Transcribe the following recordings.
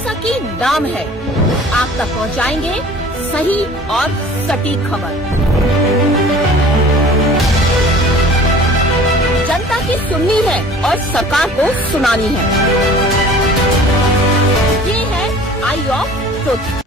जैसा कि नाम है, आप तक पहुंचाएंगे सही और सटीक खबर। जनता की सुननी है और सरकार को सुनानी है। ये है आई ऑफ ट्रुथ।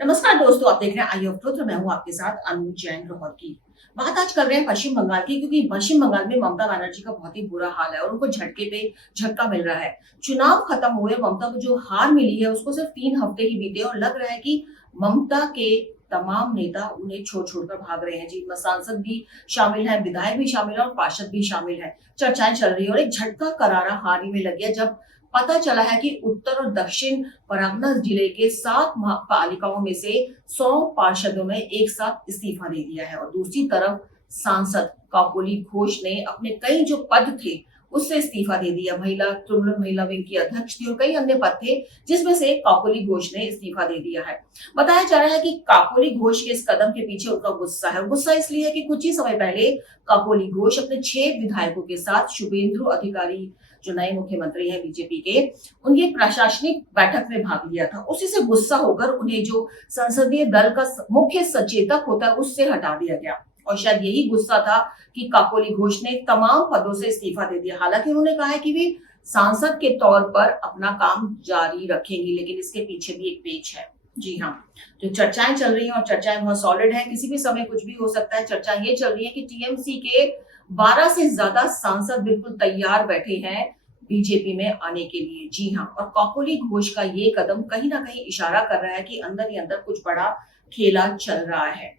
नमस्कार दोस्तों, आप देख रहे हैं आई ऑफ ट्रुथ। मैं हूं आपके साथ अनु जैन लाहौर की। बात आज कर रहे हैं पश्चिम बंगाल की, क्योंकि पश्चिम बंगाल में ममता बनर्जी का बहुत ही बुरा हाल है और उनको झटके पे झटका मिल रहा है। चुनाव खत्म हुए, ममता को जो हार मिली है उसको सिर्फ 3 हफ्ते ही बीते और लग रहा है कि ममता के तमाम नेता उन्हें छोड़ छोड़कर भाग रहे हैं। जी, सांसद भी शामिल है, विधायक भी शामिल है और पार्षद भी शामिल है। चर्चाएं चल रही है और एक झटका करारा हार ही में लग गया जब पता चला है कि उत्तर और दक्षिण परगना जिले के 7 पालिकाओं में से 100 पार्षदों ने एक साथ इस्तीफा दे दिया है और दूसरी तरफ सांसद काकोली घोष ने अपने कई जो पद थे उससे इस्तीफा दे दिया। तृणमूल महिला विंग की अध्यक्ष थी और कई अन्य पद थे जिसमें से काकोली घोष ने इस्तीफा दे दिया है। बताया जा रहा है कि काकोली घोष के इस कदम के पीछे उनका गुस्सा है। गुस्सा इसलिए है कि कुछ ही समय पहले काकोली घोष अपने 6 विधायकों के साथ शुभेंदु अधिकारी जो नए मुख्यमंत्री हैं बीजेपी के, उनकी प्रशासनिक बैठक में भाग लिया था। उसी से गुस्सा होकर उन्हें जो संसदीय दल का मुख्य सचेतक होता है उससे हटा दिया गया और शायद यही गुस्सा था कि काकोली घोष ने तमाम पदों से इस्तीफा दे दिया। हालांकि उन्होंने कहा है कि वे सांसद के तौर पर अपना काम जारी रखेंगी, लेकिन इसके पीछे भी एक पेच है। जी हाँ, जो चर्चाएं चल रही हैं और चर्चाएं बहुत सॉलिड है, किसी भी समय कुछ भी हो सकता है। चर्चा ये चल रही है कि टीएमसी के 12 से ज्यादा सांसद बिल्कुल तैयार बैठे हैं बीजेपी में आने के लिए। जी हाँ, और काकोली घोष का ये कदम कहीं ना कहीं इशारा कर रहा है कि अंदर ही अंदर कुछ बड़ा खेला चल रहा है।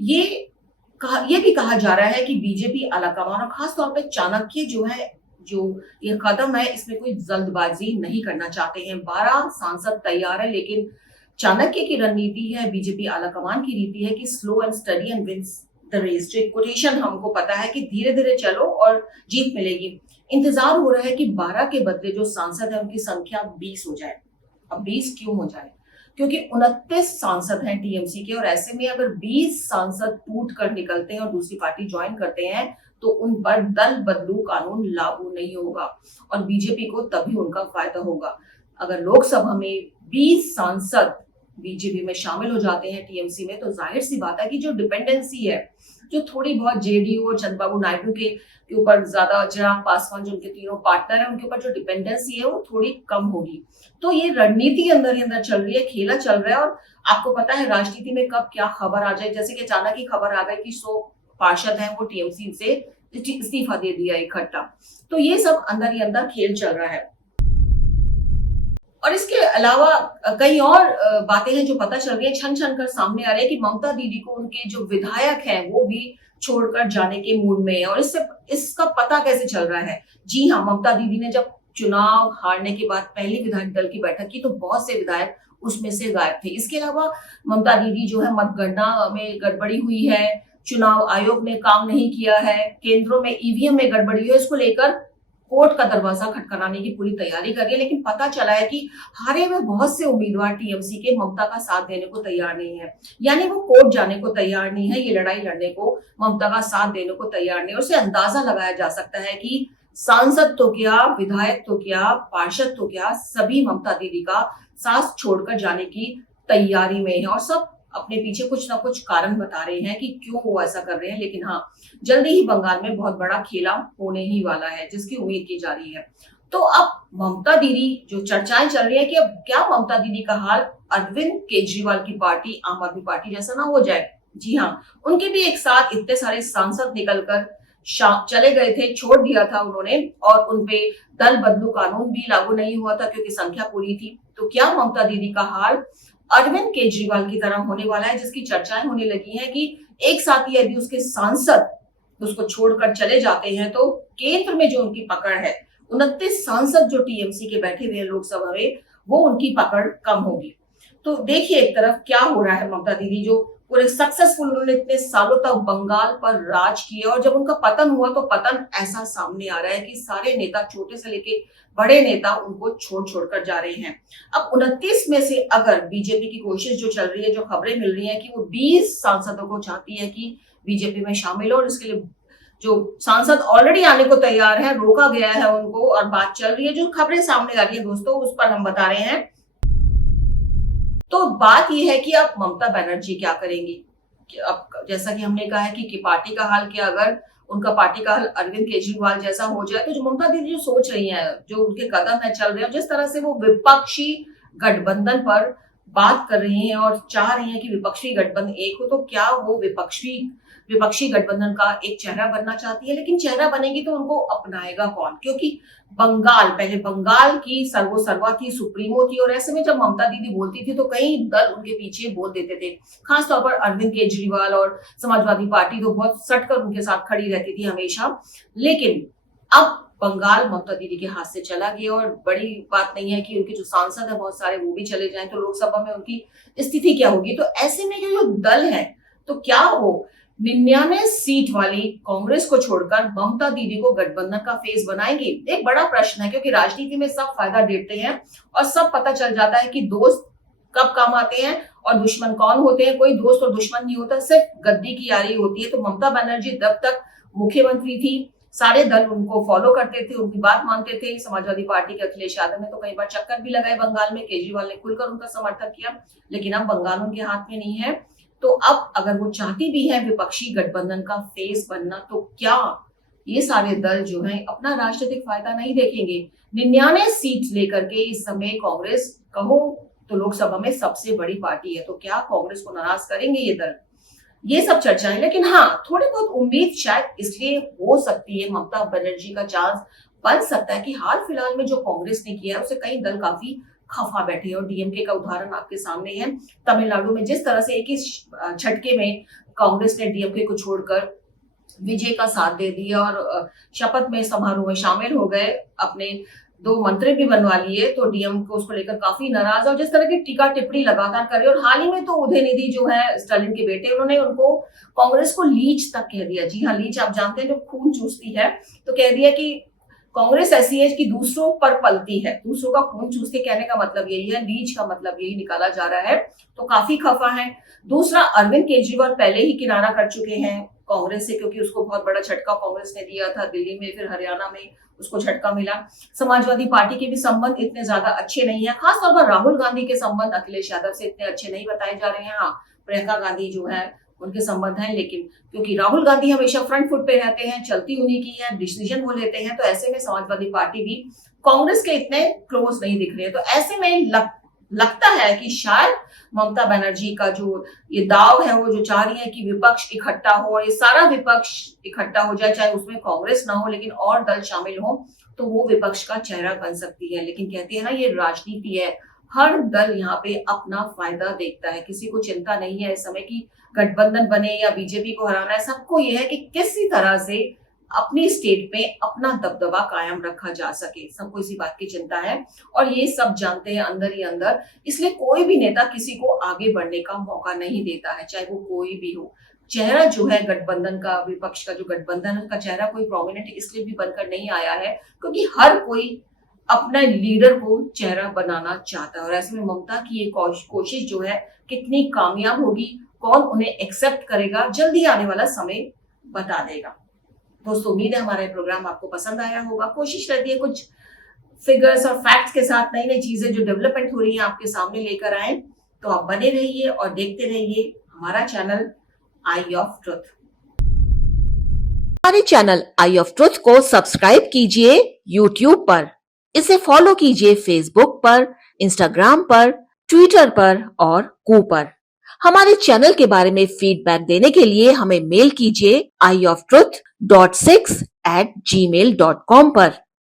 ये भी कहा जा रहा है कि बीजेपी आलाकमान और खासतौर पर चाणक्य जो ये कदम है, इसमें कोई जल्दबाजी नहीं करना चाहते हैं। 12 सांसद तैयार है, लेकिन चाणक्य की रणनीति है, बीजेपी आलाकमान की रीति है कि slow and study and wins the race. जो कोटेशन हमको पता है कि धीरे धीरे चलो और जीत मिलेगी। इंतजार हो रहा है कि 12 के बदले जो सांसद है उनकी संख्या 20 हो जाए। अब 20 क्यों हो जाए? क्योंकि 29 सांसद हैं टीएमसी के और ऐसे में अगर 20 सांसद टूट कर निकलते हैं और दूसरी पार्टी ज्वाइन करते हैं तो उन पर दल बदलू कानून लागू नहीं होगा और बीजेपी को तभी उनका फायदा होगा। अगर लोकसभा में 20 सांसद बीजेपी में शामिल हो जाते हैं टीएमसी में, तो जाहिर सी बात है कि जो डिपेंडेंसी है, जो थोड़ी बहुत जेडीयू और चंद्रबाबू नायडू के ऊपर ज्यादा, चिराग पासवान जो उनके तीनों पार्टनर है, उनके ऊपर जो डिपेंडेंसी है वो थोड़ी कम होगी। तो ये रणनीति अंदर ही अंदर चल रही है, खेला चल रहा है। और आपको पता है राजनीति में कब क्या खबर आ जाए, जैसे कि अचानक ही खबर आ गई कि 100 पार्षद हैं वो टीएमसी से इस्तीफा दे दिया इकट्ठा। तो ये सब अंदर ही अंदर खेल चल रहा है। और इसके अलावा कई और बातें हैं जो पता चल रही है, छन छन कर सामने आ रही है कि ममता दीदी को उनके जो विधायक हैं वो भी छोड़कर जाने के मूड में है। और इसका पता कैसे चल रहा है? जी हाँ, ममता दीदी ने जब चुनाव हारने के बाद पहली विधायक दल की बैठक की तो बहुत से विधायक उसमें से गायब थे। इसके अलावा ममता दीदी जो है, मतगणना में गड़बड़ी हुई है, चुनाव आयोग ने काम नहीं किया है, केंद्रों में ईवीएम में गड़बड़ी हुई है, इसको लेकर कोर्ट का दरवाजा खटखटाने की पूरी तैयारी कर रही है। लेकिन पता चला है कि हारे हुए बहुत से उम्मीदवार टीएमसी के ममता का साथ देने को तैयार नहीं है, यानी वो कोर्ट जाने को तैयार नहीं है, ये लड़ाई लड़ने को, ममता का साथ देने को तैयार नहीं है। उससे अंदाजा लगाया जा सकता है कि सांसद तो क्या, विधायक तो क्या, पार्षद तो क्या, सभी ममता दीदी का साथ छोड़कर जाने की तैयारी में है और सब अपने पीछे कुछ ना कुछ कारण बता रहे हैं कि क्यों वो ऐसा कर रहे हैं। लेकिन हाँ, जल्दी ही बंगाल में बहुत बड़ा खेला होने ही वाला है जिसकी उम्मीद की जा रही है। तो अब ममता दीदी, जो चर्चाएं चल रही है कि अब क्या ममता दीदी का हाल अरविंद केजरीवाल की पार्टी आम आदमी पार्टी जैसा ना हो जाए। जी हाँ, उनके भी एक साथ इतने सारे सांसद निकलकर चले गए थे, छोड़ दिया था उन्होंने और उनपे दल बदलू कानून भी लागू नहीं हुआ था क्योंकि संख्या पूरी थी। तो क्या ममता दीदी का हाल अरविंद केजरीवाल की तरह होने वाला है, जिसकी चर्चाएं होने लगी हैं कि एक साथ ही यदि उसके सांसद उसको छोड़कर चले जाते हैं तो केंद्र में जो उनकी पकड़ है, 29 सांसद जो टीएमसी के बैठे हुए हैं लोकसभा में, वो उनकी पकड़ कम होगी। तो देखिए एक तरफ क्या हो रहा है, ममता दीदी जो पूरे सक्सेसफुल, उन्होंने इतने सालों तक बंगाल पर राज किया और जब उनका पतन हुआ तो पतन ऐसा सामने आ रहा है कि सारे नेता, छोटे से लेके बड़े नेता, उनको छोड़ छोड़कर जा रहे हैं। अब 29 में से अगर बीजेपी की कोशिश जो चल रही है, जो खबरें मिल रही हैं कि वो 20 सांसदों को चाहती है कि बीजेपी में शामिल हो और इसके लिए जो सांसद ऑलरेडी आने को तैयार है, रोका गया है उनको और बात चल रही है, जो खबरें सामने आ रही है दोस्तों उस पर हम बता रहे हैं। तो बात यह है कि अब ममता बनर्जी क्या करेंगी। अब जैसा कि हमने कहा है कि पार्टी का हाल क्या, अगर उनका पार्टी का हाल अरविंद केजरीवाल जैसा हो जाए तो जो ममता दीदी जो सोच रही हैं, जो उनके कदम है चल रहे हैं, जिस तरह से वो विपक्षी गठबंधन पर बात कर रही हैं और चाह रही हैं कि विपक्षी गठबंधन एक हो, तो क्या वो विपक्षी गठबंधन का एक चेहरा बनना चाहती है। लेकिन चेहरा बनेगी तो उनको अपनाएगा कौन, क्योंकि पहले बंगाल की सर्वा थी, सुप्रीमो थी, और ऐसे में जब ममता दीदी बोलती थी तो कई दल उनके पीछे बोल देते थे। खासतौर पर अरविंद केजरीवाल और समाजवादी पार्टी तो बहुत सटकर उनके साथ खड़ी रहती थी हमेशा। लेकिन अब बंगाल ममता दीदी के हाथ से चला गया और बड़ी बात नहीं है कि उनके जो सांसद है बहुत सारे वो भी चले जाएं तो लोकसभा में उनकी स्थिति क्या होगी। तो ऐसे में जो दल है तो क्या वो 99 सीट वाली कांग्रेस को छोड़कर ममता दीदी को गठबंधन का फेस बनाएंगे? एक बड़ा प्रश्न है, क्योंकि राजनीति में सब फायदा देते हैं और सब पता चल जाता है कि दोस्त कब काम आते हैं और दुश्मन कौन होते हैं। कोई दोस्त और दुश्मन नहीं होता, सिर्फ गद्दी की यारी होती है। तो ममता बनर्जी जब तक मुख्यमंत्री थी सारे दल उनको फॉलो करते थे, उनकी बात मानते थे। समाजवादी पार्टी के अखिलेश यादव ने तो कई बार चक्कर भी लगाए बंगाल में, केजरीवाल ने खुलकर उनका समर्थन किया, लेकिन अब बंगाल उनके हाथ में नहीं है। तो अब अगर वो चाहती भी है विपक्षी गठबंधन का फेस बनना, तो क्या ये सारे दल जो हैं अपना राजनीतिक फायदा नहीं देखेंगे? 99 सीट लेकर के इस समय कांग्रेस कहो तो लोकसभा में सबसे बड़ी पार्टी है, तो क्या कांग्रेस को नाराज करेंगे ये दल? ये सब चर्चाएं। लेकिन हाँ, थोड़ी बहुत उम्मीद शायद इसलिए हो सकती है, ममता बनर्जी का चांस बन सकता है कि हाल फिलहाल में जो कांग्रेस ने किया है उसे कई दल काफी खफा बैठे। और डीएमके का उदाहरण आपके सामने है, तमिलनाडु में जिस तरह से एक ही झटके में कांग्रेस ने डीएमके को छोड़कर विजय का साथ दे दिया और शपथ में समारोह में शामिल हो गए, अपने 2 मंत्री भी बनवा लिए, तो डीएम को उसको लेकर काफी नाराज और जिस तरह की टीका टिप्पणी लगातार कर रही है। और हाल ही में तो उदयनिधि जो है स्टालिन के बेटे, उन्होंने उनको कांग्रेस को लीच तक कह दिया। जी हाँ, लीच आप जानते हैं जो खून चूसती है, तो कह दिया कि कांग्रेस ऐसी है कि दूसरों पर पलती है, दूसरों का खून चूसती। कहने का मतलब यही है, लीच का मतलब यही निकाला जा रहा है। तो काफी खफा है। दूसरा, अरविंद केजरीवाल पहले ही किनारा कर चुके हैं कांग्रेस से, क्योंकि उसको बहुत बड़ा झटका कांग्रेस ने दिया था दिल्ली में, फिर हरियाणा में उसको झटका मिला। समाजवादी पार्टी के भी संबंध इतने ज्यादा अच्छे नहीं है, खासतौर पर राहुल गांधी के संबंध अखिलेश यादव से इतने अच्छे नहीं बताए जा रहे हैं। हाँ, प्रियंका गांधी जो है उनके संबंध हैं, लेकिन क्योंकि राहुल गांधी हमेशा फ्रंट फुट पे रहते हैं, चलती उन्हीं की है, डिसीजन वो लेते हैं, तो ऐसे में समाजवादी पार्टी भी कांग्रेस के इतने क्लोज नहीं दिख रही है। तो ऐसे में लगता है कि शायद ममता बनर्जी का जो ये दाव है, वो जो चाह रही है कि विपक्ष इकट्ठा हो और ये सारा विपक्ष इकट्ठा हो जाए, चाहे उसमें कांग्रेस ना हो लेकिन और दल शामिल हो, तो वो विपक्ष का चेहरा बन सकती है। लेकिन कहते हैं ना, ये राजनीति है, हर दल यहाँ पे अपना फायदा देखता है। किसी को चिंता नहीं है इस समय की गठबंधन बने या बीजेपी को हराना है। सबको यह है कि किसी तरह से अपनी स्टेट में अपना दबदबा कायम रखा जा सके, सबको इसी बात की चिंता है और ये सब जानते हैं अंदर ही अंदर। इसलिए कोई भी नेता किसी को आगे बढ़ने का मौका नहीं देता है, चाहे वो कोई भी हो। चेहरा जो है गठबंधन का, विपक्ष का जो गठबंधन है, उसका चेहरा कोई प्रोमिनेंट इसलिए भी बनकर नहीं आया है क्योंकि हर कोई अपना लीडर को चेहरा बनाना चाहता है। और ऐसे में ममता की ये कोशिश जो है कितनी कामयाब होगी, कौन उन्हें एक्सेप्ट करेगा, जल्दी आने वाला समय बता देगा। दोस्तों, उम्मीद है हमारा प्रोग्राम आपको पसंद आया होगा। कोशिश रहती है कुछ फिगर्स और फैक्ट्स के साथ नई नई चीजें जो डेवलपमेंट हो रही हैं आपके सामने लेकर आए। तो आप बने रहिए और देखते रहिए हमारा चैनल आई ऑफ ट्रुथ। हमारे चैनल आई ऑफ ट्रुथ को सब्सक्राइब कीजिए YouTube पर, इसे फॉलो कीजिए Facebook पर, Instagram पर, Twitter पर और कू पर। हमारे चैनल के बारे में फीडबैक देने के लिए हमें मेल कीजिए ioftruth.6@gmail.com पर।